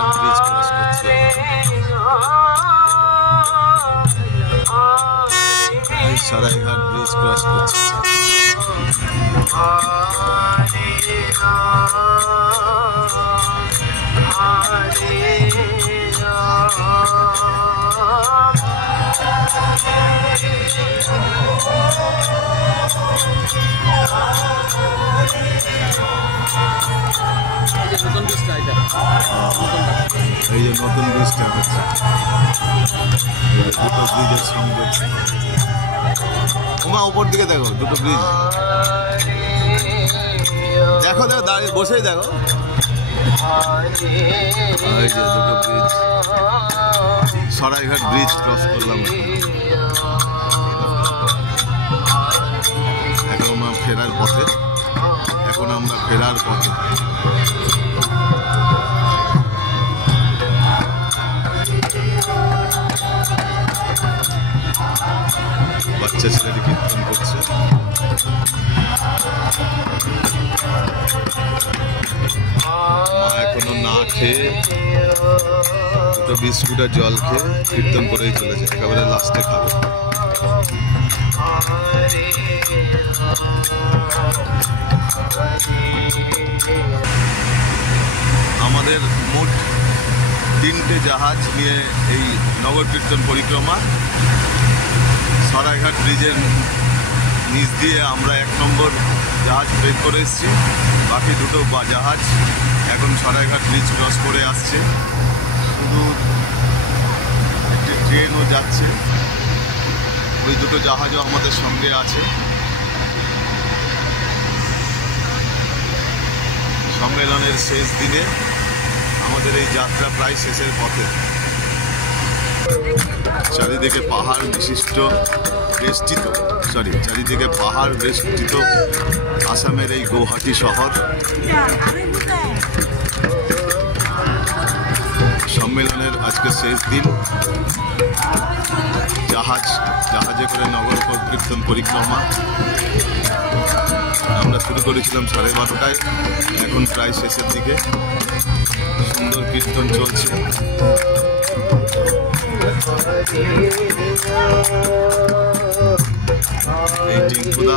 Bridge cross করছে। Saraighat bridge cross করছে। এই যে নতুন ব্রিজটা হচ্ছে, দুটো ব্রিজের সংযোগ। ওমা উপর দিকে দেখো, দুটো ব্রিজ দেখো, দেখো দাঁড়িয়ে বসেই দেখো। এই যে দুটো ব্রিজ, সরাইঘাট ব্রিজ ক্রস করলাম। এখন আমরা ফেরার পথে, বাচ্চা ছেলেটি কীর্তন করছে। মা এখনো না খেয়ে দুটো বিস্কুট আর জল খেয়ে কীর্তন করেই চলেছে, একেবারে লাস্টে খাবে। আমাদের মোট 3টে জাহাজ নিয়ে এই নগর কীর্তন পরিক্রমা। সরাইঘাট ব্রিজের নিচ দিয়ে আমরা 1 নম্বর জাহাজ বের করে এসেছি। বাকি দুটো জাহাজ এখন সরাইঘাট ব্রিজ ক্রস করে আসছে। শুধু একটি ট্রেনও যাচ্ছে, ওই দুটো জাহাজও আমাদের সঙ্গে আছে। সম্মেলনের শেষ দিনে আমাদের এই যাত্রা প্রায় শেষের পথে। চারিদিকে পাহাড় বেষ্টিত আসামের এই গৌহাটি শহর। সম্মেলনের আজকে শেষ দিন। জাহাজে করে নগর কীর্তন পরিক্রমা আমরা শুরু করেছিলাম 12:30টায়, এখন প্রায় শেষের দিকে। সুন্দর কীর্তন চলছে। এই টিঙ্কুদা